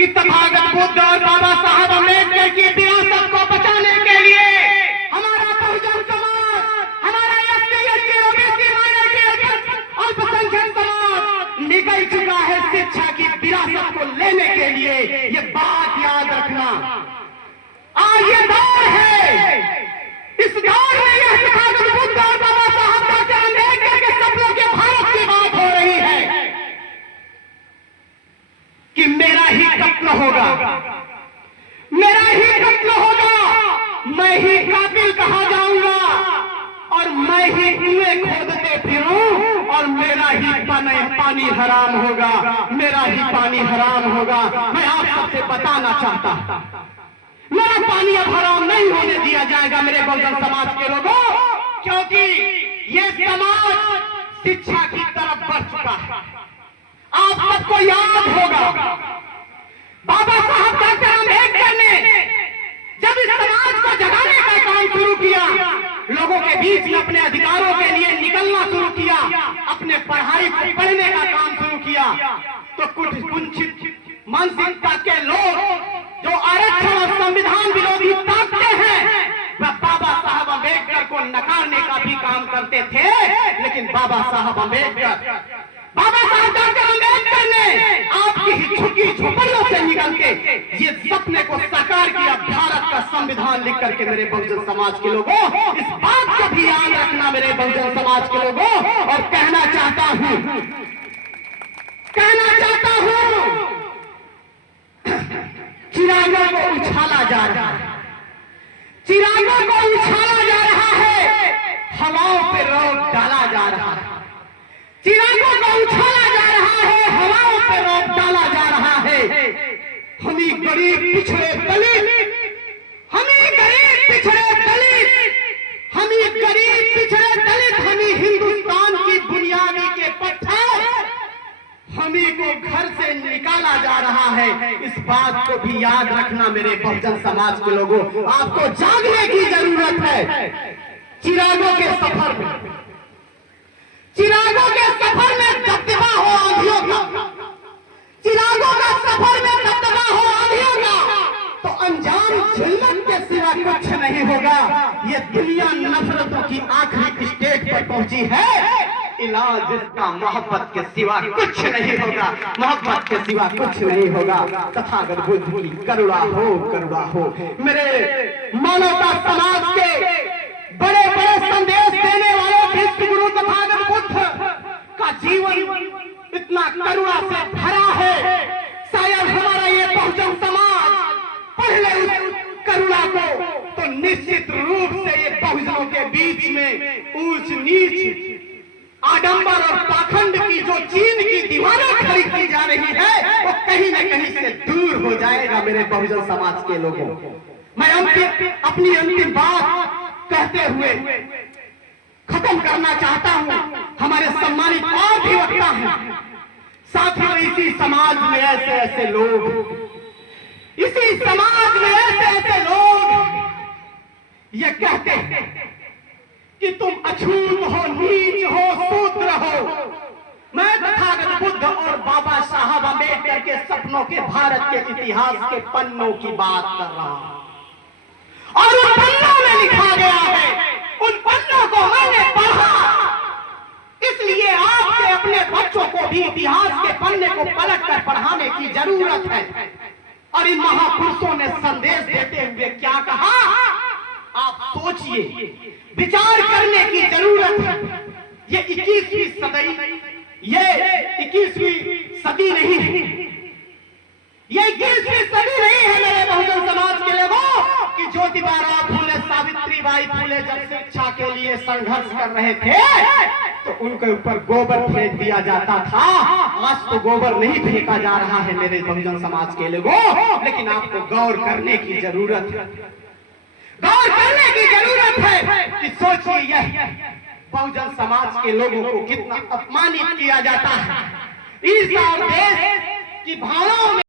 कि तथागत बुद्ध और बाबा साहब अम्बेडकर की विरासत को बचाने के लिए हमारा बहुजन समाज, हमारा एससी, ओबीसी, माइनॉरिटी, अल्पसंख्यक समाज निकल चुका है शिक्षा की विरासत को लेने के लिए। ये बात याद रखना। आज ये दौर है, इस दौर में यह तथागत बुद्ध और बाबा साहब डॉक्टर अम्बेडकर के सपनों के भारत की बात हो रही है कि मेरा ही कत्ल होगा, मेरा ही कत्ल होगा, मैं ही कातिल कहा जाऊंगा और मैं ही कुएं खोदते फिरूं और मेरा ही पानी हराम होगा, मेरा ही पानी हराम होगा। मैं आप सबसे बताना चाहता हूं, मेरा पानी अब हराम नहीं होने दिया जाएगा मेरे बहुजन समाज के लोगों, क्योंकि ये समाज शिक्षा की तरफ बढ़ चुका है। आप सबको याद होगा बाबा साहब डॉक्टर अम्बेडकर ने जब इस समाज को जगाने का काम शुरू किया, लोगों के बीच में अपने अधिकारों के लिए निकलना शुरू किया, अपने पढ़ाई को पढ़ने का काम शुरू किया, तो कुछ कुंठित मानसिकता के लोग जो आरक्षण और संविधान विरोधी ताकते हैं, वह बाबा साहब अम्बेडकर को नकारने का भी काम करते थे। लेकिन बाबा साहब डॉक्टर अम्बेडकर ने आपकी झुकी झोपड़ियों से निकल के ये सपने को साकार किया, भारत का संविधान लिख करके। मेरे बहुजन समाज के लोगों, इस बात को भी याद रखना मेरे बहुजन समाज के लोगों। और कहना चाहता हूं चिरागों को उछाला जा रहा है, चिरागों को उछाला जा रहा है, हवाओं पे रोक डाला जा रहा है, चिरागों को उछाला जा रहा है, हवाओं पे रोक डाला जा रहा है। हम ही गरीब पिछड़े दलित, हम ही गरीब पिछड़े दलित, हम ही गरीब पिछड़े दलित, हम ही हिंदुस्तान की बुनियादी के पत्थर, हम ही को घर से निकाला जा रहा है। इस बात को भी याद रखना मेरे बहुजन समाज के लोगों। आपको जागने की जरूरत है। चिरागों के सफर में, चिरागों के सफर में दबदबा हो आंधियों का, चिरागों का सफर में दबदबा हो आंधियों का, तो अंजाम झिल्लत के सिवा कुछ नहीं होगा। ये दुनिया नफरतों की आखिरी स्टेज पर पहुंची है, इलाज इसका मोहब्बत के सिवा कुछ नहीं होगा, मोहब्बत के सिवा कुछ नहीं होगा। तथागत बुद्ध की करुणा हो, करुणा हो। मेरे मानवता समाज के बड़े बड़े संदेश देने वाले विश्व गुरु तथागत बुद्ध का जीवन इतना करुणा से भरा है, शायद हमारा ये बहुजन समाज पढ़ ले उस करुणा को तो निश्चित रूप से ये बहुजनों के बीच में ऊंच नीच, आडंबर और पाखंड की जो चीन की दीवारें खड़ी की जा रही है, वो कहीं न कहीं से दूर हो जाएगा मेरे बहुजन समाज के लोगों। मैं अपनी अंतिम बात कहते हुए खत्म करना चाहता हूं। हमारे सम्मानित और भी वक्ता हैं साथियों, इसी समाज में ऐसे ऐसे लोग, इसी समाज में ऐसे ऐसे लोग ये कहते हैं कि तुम अछूत हो, नीच हो, शूद्र हो। मैं तथागत बुद्ध और बाबा साहब अम्बेडकर के सपनों के भारत के इतिहास के पन्नों की बात कर रहा हूं, और उन पन्नों में लिखा गया है, उन पन्नों को मैंने पढ़ा, इसलिए आपके अपने बच्चों को भी इतिहास के पन्ने को पलट कर पढ़ाने की जरूरत है। और इन महापुरुषों ने संदेश देते हुए क्या कहा, आप सोचिए, विचार करने की जरूरत है। ये 21वीं सदी, ये 21वीं सदी नहीं है, ये 21वीं सदी नहीं है मेरे बहुजन समाज के लोगों कि ज्योतिबा फूले, सावित्रीबाई फूले जब शिक्षा के लिए संघर्ष कर रहे थे तो उनके ऊपर गोबर फेंक दिया जाता था। आज तो गोबर नहीं फेंका जा रहा है मेरे बहुजन समाज के लोगों, लेकिन आपको गौर करने की जरूरत है, गौर करने की जरूरत है कि सोचिए यह बहुजन समाज के लोगों को कितना अपमानित किया जाता है। इस और देश की भावनाओं में